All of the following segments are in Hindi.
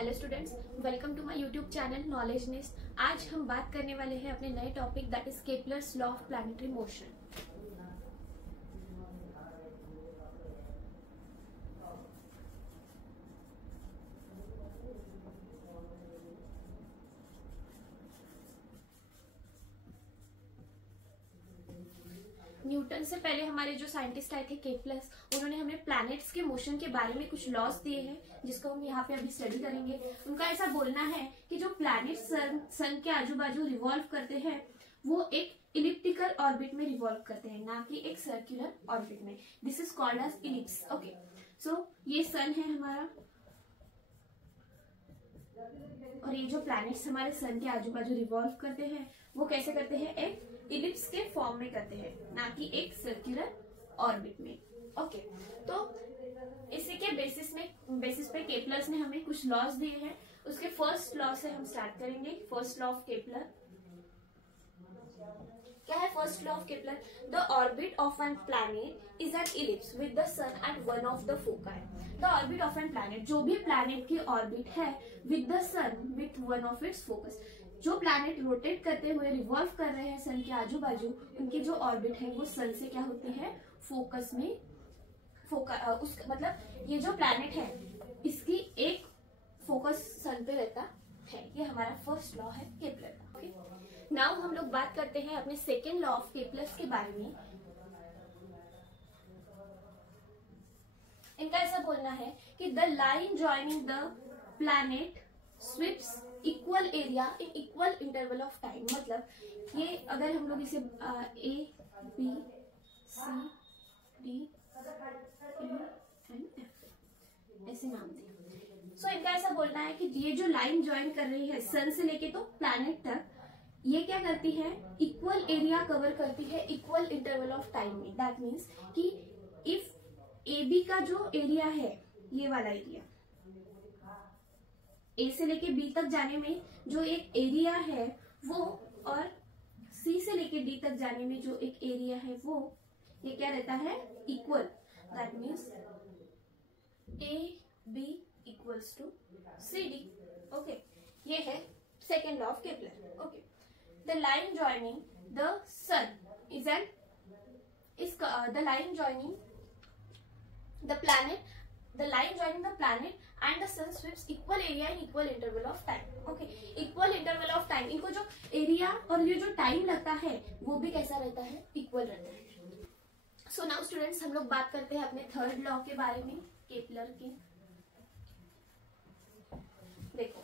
Hello students, welcome to my YouTube channel knowledge nest. आज हम बात करने वाले हैं अपने नए topic that is Kepler's law of planetary motion. Newton से पहले हमारे जो साइंटिस्ट आए थे केपलर्स, उन्होंने हमें प्लैनेट्स के मोशन के बारे में कुछ लॉज दिए हैं जिसको हम यहाँ पे अभी स्टडी करेंगे। उनका ऐसा बोलना है कि जो प्लैनेट्स सन के आजू बाजू रिवॉल्व करते हैं वो एक इलिप्टिकल ऑर्बिट में रिवॉल्व करते हैं, ना कि एक सर्कुलर ऑर्बिट में। This is called as ellipse. Okay, so ये सन है हमारा और ये जो प्लैनेट्स हमारे सन के आजू बाजू रिवॉल्व करते हैं वो कैसे करते हैं, एक इलिप्स के फॉर्म में करते हैं, ना कि एक सर्कुलर ऑर्बिट में। ओके, तो इसी के बेसिस पे केपलर्स ने हमें कुछ लॉज दिए हैं। उसके फर्स्ट लॉ से हम स्टार्ट करेंगे। फर्स्ट लॉ ऑफ केपलर क्या है? First law of Kepler, the orbit of an planet is an ellipse with the sun at one of the foci. The orbit of an planet, जो भी प्लैनेट की ऑर्बिट है with the sun with one of its focus, जो प्लैनेट रोटेट करते हुए रिवॉल्व कर रहे हैं सन के आजू बाजू, उनकी जो ऑर्बिट है वो सन से क्या होती है, फोकस में मतलब ये जो प्लैनेट है इसकी एक फोकस सन पे रहता है। ये हमारा फर्स्ट लॉ है केपलर का। ओके, नाउ हम लोग बात करते हैं अपने सेकेंड लॉ ऑफ केपलर्स के बारे में। इनका ऐसा बोलना है कि the line joining the planet sweeps equal area in equal interval of time. मतलब ये अगर हम लोग इसे A B C D E and F ऐसे नाम दें। सो इनका ऐसा बोलना है कि ये जो लाइन ज्वाइन कर रही है सन से लेके तो प्लैनेट तक, ये क्या करती है, इक्वल एरिया कवर करती है इक्वल इंटरवल ऑफ टाइम में। दैट मीन्स कि इफ ए बी का जो एरिया है, ये वाला एरिया, ए से लेके बी तक जाने में जो एक एरिया है वो, और सी से लेके डी तक जाने में जो एक एरिया है वो, ये क्या रहता है, equal. That means A B equals to C D. Okay, ये है second law of Kepler. Okay, the line joining the sun is an the line joining the planet and the sun sweeps equal area in equal interval of time. Okay, equal interval of time, इनको जो एरिया और ये जो टाइम लगता है वो भी कैसा रहता है, इक्वल रहता है। सो नाउ स्टूडेंट्स, हम लोग बात करते हैं अपने थर्ड लॉ के बारे में, केपलर के। देखो,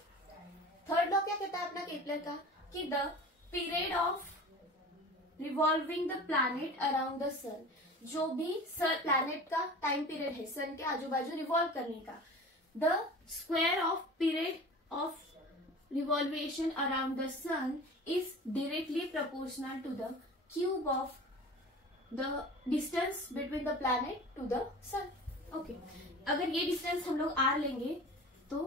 थर्ड लॉ क्या कहता है अपना केपलर का, कि the period of revolving the planet around the sun, जो भी प्लैनेट का टाइम पीरियड है सन के आजू बाजू रिवॉल्व करने का, the square of period of revolution around the sun is directly proportional to the cube of the distance between the planet to the sun. Okay, अगर ये डिस्टेंस हम लोग आर लेंगे तो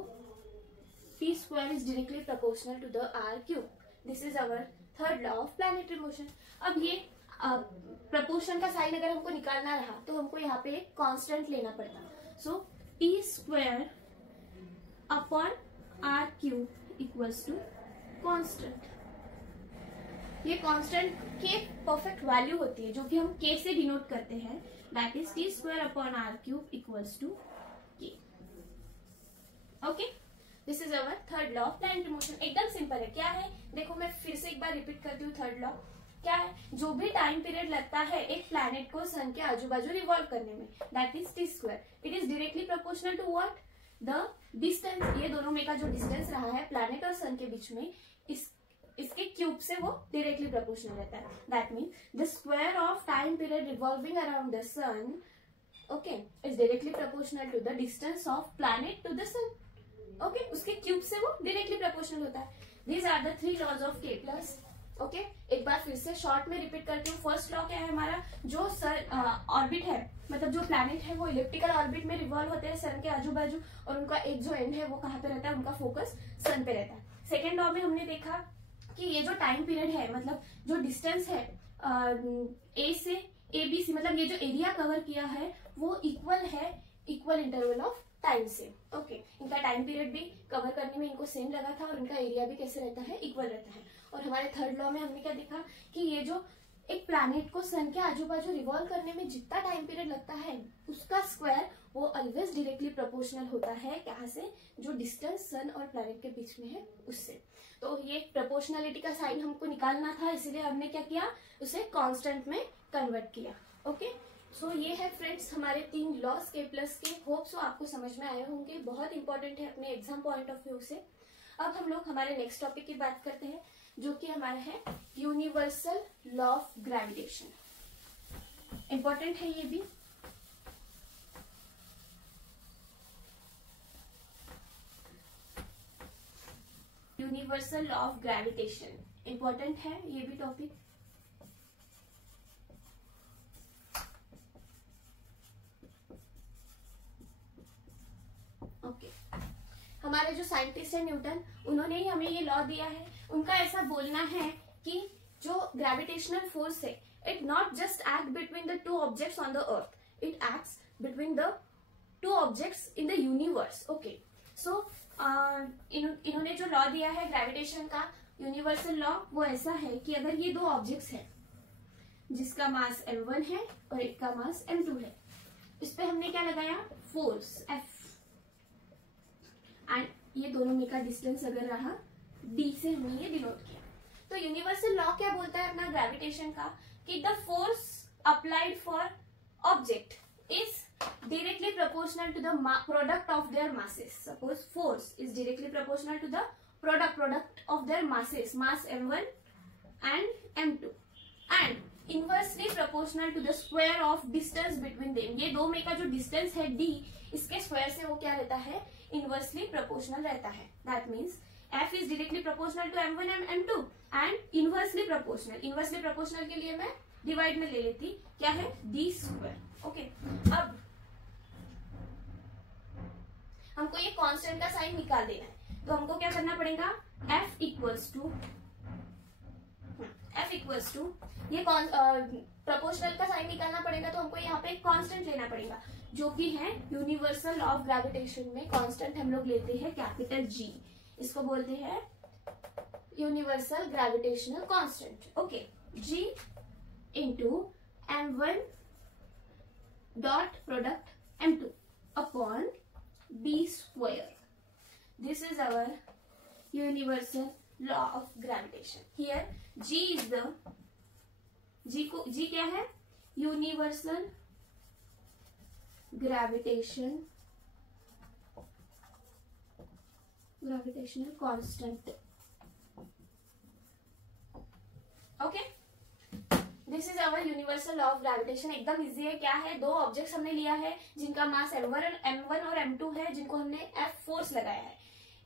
P square is directly proportional to the R cube. This is our third law of planetary motion. अब ये प्रपोर्शन का साइन अगर हमको निकालना रहा तो हमको यहाँ पे एक कांस्टेंट लेना पड़ता। So P square upon R cube equals to constant. ये कांस्टेंट के परफेक्ट वैल्यू होती है जो कि हम के से डिनोट करते हैं। That is T square upon R cube equals to K. Okay, this is our third law of planetary motion. एकदम सिंपल है। क्या है, देखो मैं फिर से एक बार रिपीट करती हूँ। थर्ड लॉ क्या है, जो भी टाइम पीरियड लगता है एक प्लैनेट को सन के आजू बाजू रिवॉल्व करने में, that is T square, it is directly proportional to what, the distance. ये दोनों में का जो डिस्टेंस रहा है प्लैनेट और सन के बीच में, इसके क्यूब से वो डायरेक्टली प्रोपोर्शनल रहता है। That mean the square of time period revolving around the sun, okay, is directly proportional to the distance of planet to the sun. Okay, उसके क्यूब से वो डायरेक्टली प्रोपोर्शनल होता है। These are the three laws of Kepler's. Okay, एक बार फिर से शॉर्ट में रिपीट करती हूँ। फर्स्ट लॉ क्या है हमारा, जो ऑर्बिट है, मतलब जो प्लैनेट है वो इलिप्टिकल ऑर्बिट में रिवॉल्व होते हैं सन के आजू बाजू, और उनका एक जो एंड है वो कहाँ पे रहता है, उनका फोकस सन पे रहता है। सेकेंड लॉ में हमने देखा कि ये जो टाइम पीरियड है, मतलब जो डिस्टेंस है ए से ए बी सी, मतलब ये जो एरिया कवर किया है वो इक्वल है equal interval of time same. Okay, इनका टाइम पीरियड भी कवर करने में इनको सेम लगा था और इनका एरिया भी कैसे रहता है, इक्वल रहता है। और हमारे थर्ड लॉ में हमने क्या देखा कि ये जो एक प्लैनेट को सन के आजू बाजू रिवॉल्व करने में जितना टाइम पीरियड लगता है उसका स्क्वायर वो ऑलवेज डायरेक्टली प्रोपोर्शनल होता है, कहाँ से, जो डिस्टेंस सन और प्लैनेट के बीच में है उससे। तो ये प्रोपोर्शनलिटी का साइन हमको निकालना था, इसीलिए हमने क्या किया, उसे कांस्टेंट में कन्वर्ट किया। ओके, सो ये है फ्रेंड्स हमारे 3 लॉस के प्लस के। होप सो आपको समझ में आए होंगे, बहुत इंपॉर्टेंट है अपने एग्जाम पॉइंट ऑफ व्यू से। अब हम लोग हमारे नेक्स्ट टॉपिक की बात करते हैं, जो कि हमारा है universal law of gravitation. Important है ये भी। Universal law of gravitation important है ये भी टॉपिक। ओके, हमारे जो साइंटिस्ट है न्यूटन, उन्होंने ही हमें ये लॉ दिया है। उनका ऐसा बोलना है कि जो ग्रेविटेशनल फोर्स है, it not just act between the 2 objects on the earth, it acts between the 2 objects in the universe. Okay, so इन्होंने जो लॉ दिया है ग्रेविटेशन का, यूनिवर्सल लॉ, वो ऐसा है कि अगर ये 2 ऑब्जेक्ट्स हैं जिसका मास m1 है और एक का मास m2 है, इस पे हमने क्या लगाया, फोर्स F, एंड ये दोनों में का डिस्टेंस अगर रहा d से हमने ये डिनोट किया। तो यूनिवर्सल लॉ क्या बोलता है अपना ग्रेविटेशन का, कि the force applied for object is directly proportional to the product of their masses. Suppose force is directly proportional to the product of their masses, mass m1 and m2, and inversely proportional to the square of distance between them. ये दो में का जो distance है d, इसके square से वो क्या रहता है, inversely proportional रहता है। That means f is directly proportional to m1 and m2 and inversely proportional। inversely proportional के लिए मैं divide में ले लेती, क्या है, d square। ओके, अब हमको ये कांस्टेंट का साइन निकाल देना है, तो हमको क्या करना पड़ेगा, F इक्वल्स टू ये प्रोपोर्शनल का साइन निकालना पड़ेगा, तो हमको यहाँ पे एक कांस्टेंट लेना पड़ेगा, जो कि है यूनिवर्सल लॉ ऑफ ग्रेविटेशन में कांस्टेंट हम लोग लेते हैं कैपिटल G। इसको बोलते हैं universal gravitational constant. Okay, G into m1 dot product m2 upon b square. This is our universal law of gravitation. Here G is the G क्या है, universal gravitational constant. Okay, this is our universal law of gravitation. एकदम इजी है। क्या है, 2 ऑब्जेक्ट्स हमने लिया है जिनका मास m1 और m2 है, जिनको हमने F फोर्स लगाया है।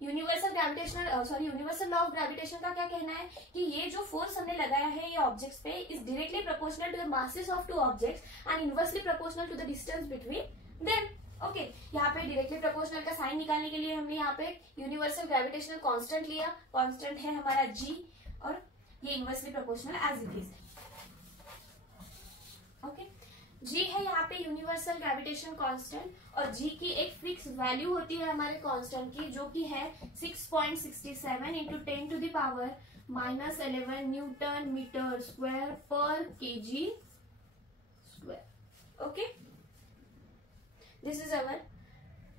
यूनिवर्सल लॉ ऑफ ग्रेविटेशन का क्या कहना है कि ये जो फोर्स हमने लगाया है ये ऑब्जेक्ट्स पे is directly proportional to the masses of 2 objects and inversely proportional to the distance between them. Okay, यहाँ पे डायरेक्टली प्रोपोर्शनल का साइन निकालने के लिए हमने यहाँ पे यूनिवर्सल ग्रेविटेशनल कांस्टेंट लिया। कांस्टेंट है हमारा G और ये inversely proportional as it is. Okay, G है यहाँ पे यूनिवर्सल ग्रेविटेशन कांस्टेंट, और G की एक फिक्स वैल्यू होती है हमारे कांस्टेंट की, जो कि है 6.67 into 10 to the power -11 newton meter square पर KG square. Okay, this is our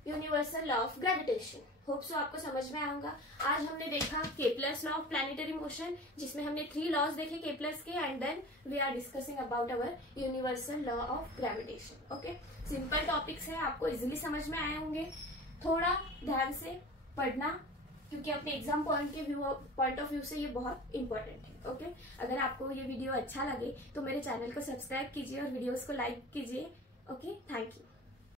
universal law of gravitation. Hope so आपको समझ में आऊंगा। आज हमने देखा Kepler's law of planetary motion, जिसमें हमने 3 लॉज देखे केपलर्स के, and then we are discussing about our universal law of gravitation. Okay, simple topics है, आपको इजीली समझ में आए होंगे। थोड़ा ध्यान से पढ़ना, क्योंकि अपने एग्जाम पॉइंट ऑफ व्यू से ये बहुत इंपॉर्टेंट है। ओके, अगर आपको ये वीडियो अच्छा लगे तो मेरे चैनल को सब्सक्राइब कीजिए और वीडियोस को लाइक कीजिए। Okay, thank you.